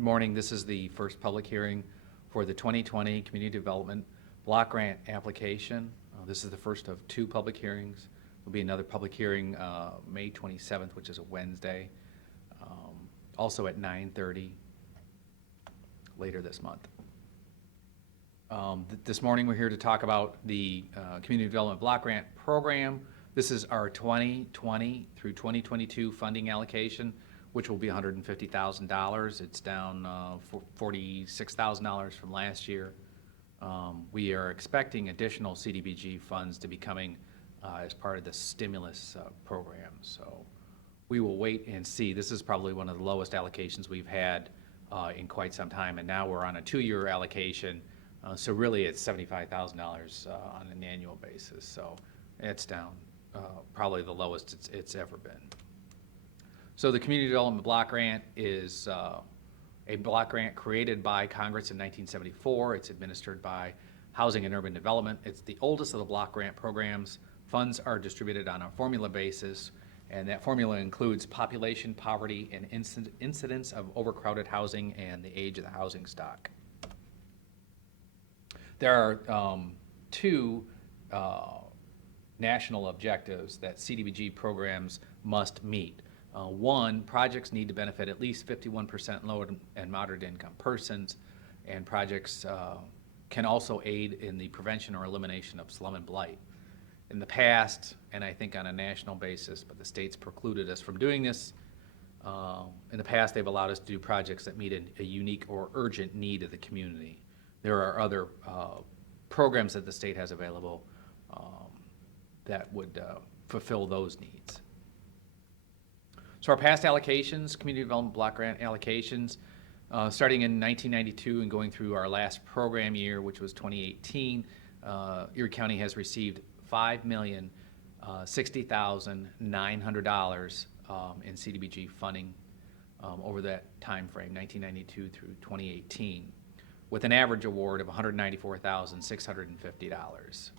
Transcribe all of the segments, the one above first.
morning. This is the first public hearing for the 2020 Community Development Block Grant application. This is the first of two public hearings. There'll be another public hearing May 27th, which is a Wednesday, also at 9:30 later this month. This morning we're here to talk about the Community Development Block Grant Program. This is our 2020 through 2022 funding allocation, which will be $150,000. It's down $46,000 from last year. We are expecting additional CDBG funds to be coming as part of the stimulus program. So we will wait and see. This is probably one of the lowest allocations we've had in quite some time, and now we're on a 2-year allocation. So really it's $75,000 on an annual basis. So it's down probably the lowest it's ever been. So the Community Development Block Grant is a block grant created by Congress in 1974. It's administered by Housing and Urban Development. It's the oldest of the block grant programs. Funds are distributed on a formula basis, and that formula includes population, poverty, and incidence of overcrowded housing and the age of the housing stock. There are two national objectives that CDBG programs must meet. One, projects need to benefit at least 51% low and moderate income persons, and projects can also aid in the prevention or elimination of slum and blight. In the past, and I think on a national basis, but the states precluded us from doing this, in the past they've allowed us to do projects that meet a unique or urgent need of the community. There are other programs that the state has available that would fulfill those needs. So our past allocations, Community Development Block Grant allocations, starting in 1992 and going through our last program year, which was 2018, Erie County has received $5,060,900 in CDBG funding over that time frame, 1992 through 2018, with an average award of $194,650.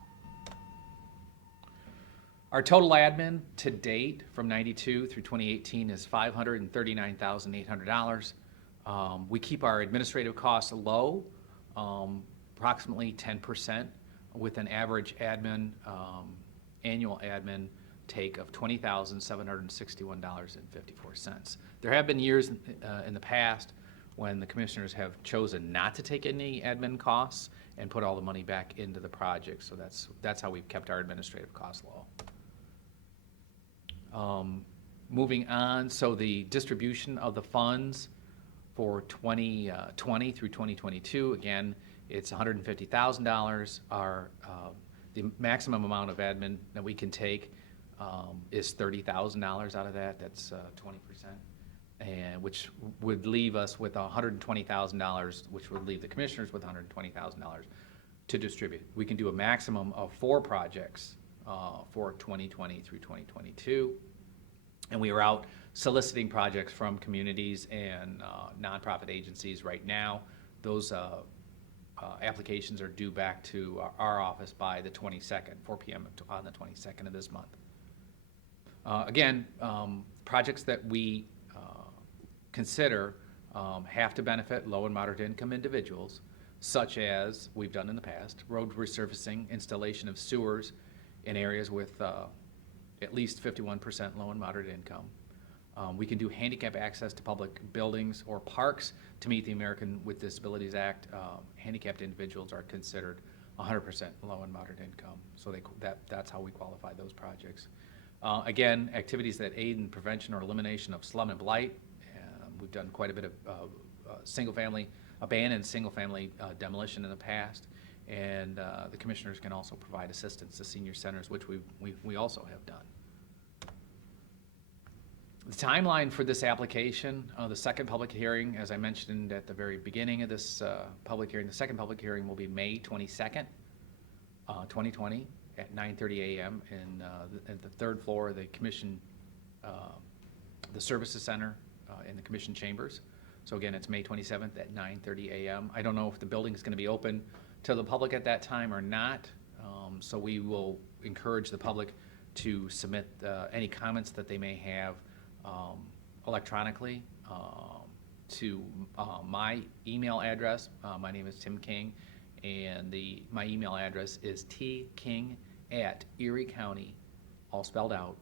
Our total admin to date from 92 through 2018 is $539,800. We keep our administrative costs low, approximately 10%, with an average admin, annual admin take of $20,761.54. There have been years in the past when the commissioners have chosen not to take any admin costs and put all the money back into the project. So that's how we've kept our administrative costs low. Moving on, so the distribution of the funds for 2020 through 2022, again, it's $150,000. The maximum amount of admin that we can take is $30,000 out of that. That's 20%, and which would leave us with $120,000, which would leave the commissioners with $120,000 to distribute. We can do a maximum of 4 projects for 2020 through 2022. And we are out soliciting projects from communities and nonprofit agencies right now. Those applications are due back to our office by the 22nd, 4 p.m. on the 22nd of this month. Again, projects that we consider have to benefit low and moderate income individuals, such as we've done in the past, road resurfacing, installation of sewers in areas with at least 51% low and moderate income. We can do handicap access to public buildings or parks to meet the American with Disabilities Act. Handicapped individuals are considered 100% low and moderate income, so that's how we qualify those projects. Again, activities that aid in prevention or elimination of slum and blight. We've done quite a bit of abandoned single-family demolition in the past. And the commissioners can also provide assistance to senior centers, which we also have done. The timeline for this application, the second public hearing, as I mentioned at the very beginning of this public hearing, the second public hearing will be May 22nd, 2020 at 9:30 a.m. at the third floor of the commission, the services center in the commission chambers. So again, it's May 27th at 9:30 a.m. I don't know if the building is going to be open to the public at that time or not, so we will encourage the public to submit any comments that they may have electronically to my email address. My name is Tim King, and my email address is tking@Erie County, all spelled out,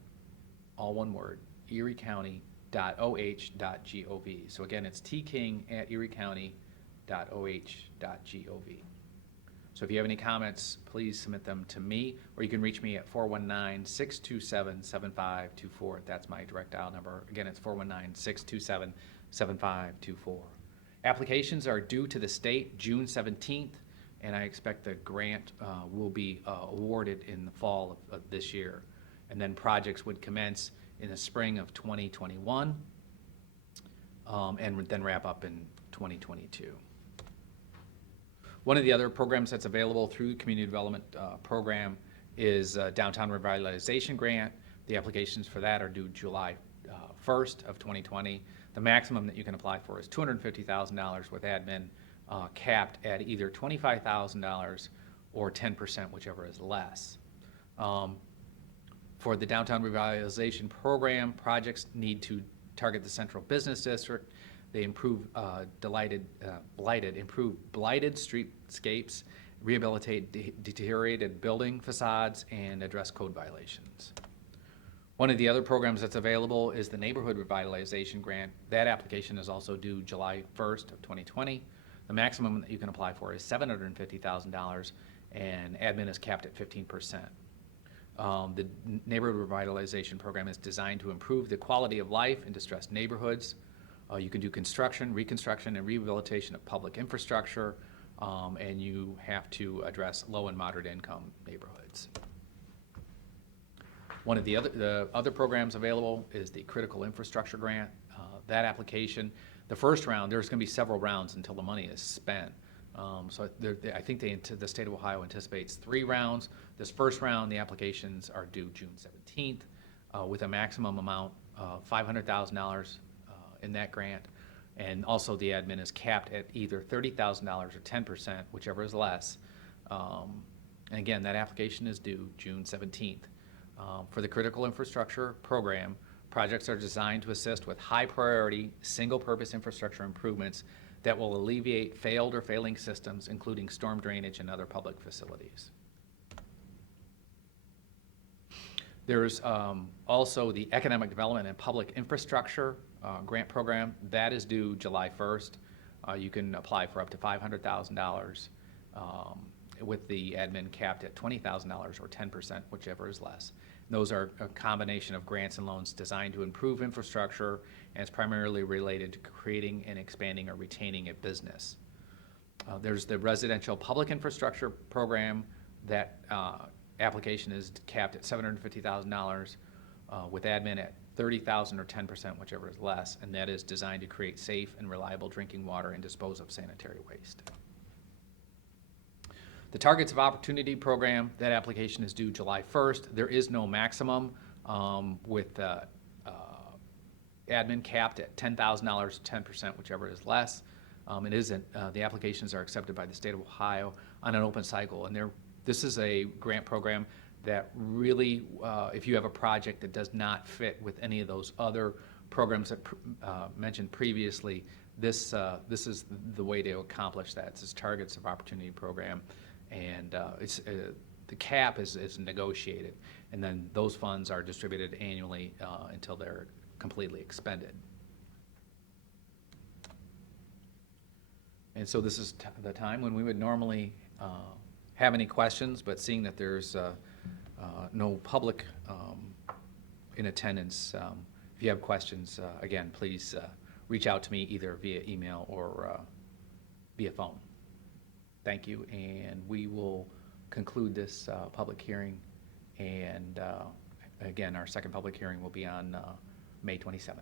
all one word, eriecounty.oh.gov. So again, it's tking@eriecounty.oh.gov. So if you have any comments, please submit them to me, or you can reach me at 419-627-7524. That's my direct dial number. Again, it's 419-627-7524. Applications are due to the state June 17th, and I expect the grant will be awarded in the fall of this year. And then projects would commence in the spring of 2021, and then wrap up in 2022. One of the other programs that's available through the Community Development Program is Downtown Revitalization Grant. The applications for that are due July 1st of 2020. The maximum that you can apply for is $250,000 with admin capped at either $25,000 or 10%, whichever is less. For the Downtown Revitalization Program, projects need to target the Central Business District. They improve blighted streetscapes, rehabilitate deteriorated building facades, and address code violations. One of the other programs that's available is the Neighborhood Revitalization Grant. That application is also due July 1st of 2020. The maximum that you can apply for is $750,000, and admin is capped at 15%. The Neighborhood Revitalization Program is designed to improve the quality of life in distressed neighborhoods. You can do construction, reconstruction, and rehabilitation of public infrastructure, and you have to address low and moderate income neighborhoods. One of the other programs available is the Critical Infrastructure Grant. That application, the first round, there's going to be several rounds until the money is spent. So I think the state of Ohio anticipates 3 rounds. This first round, the applications are due June 17th, with a maximum amount of $500,000 in that grant, and also the admin is capped at either $30,000 or 10%, whichever is less. And again, that application is due June 17th. For the Critical Infrastructure Program, projects are designed to assist with high-priority, single-purpose infrastructure improvements that will alleviate failed or failing systems, including storm drainage and other public facilities. There's also the Economic Development and Public Infrastructure Grant Program. That is due July 1st. You can apply for up to $500,000 with the admin capped at $20,000 or 10%, whichever is less. Those are a combination of grants and loans designed to improve infrastructure, and it's primarily related to creating and expanding or retaining a business. There's the Residential Public Infrastructure Program. That application is capped at $750,000 with admin at $30,000 or 10%, whichever is less, and that is designed to create safe and reliable drinking water and dispose of sanitary waste. The Targets of Opportunity Program, that application is due July 1st. There is no maximum with admin capped at $10,000, 10%, whichever is less. The applications are accepted by the state of Ohio on an open cycle, and this is a grant program that really, if you have a project that does not fit with any of those other programs that mentioned previously, this is the way to accomplish that. It's this Targets of Opportunity Program, and the cap is negotiated, and then those funds are distributed annually until they're completely expended. And so this is the time when we would normally have any questions, but seeing that there's no public in attendance, if you have questions, again, please reach out to me either via email or via phone. Thank you, and we will conclude this public hearing, and again, our second public hearing will be on May 27th.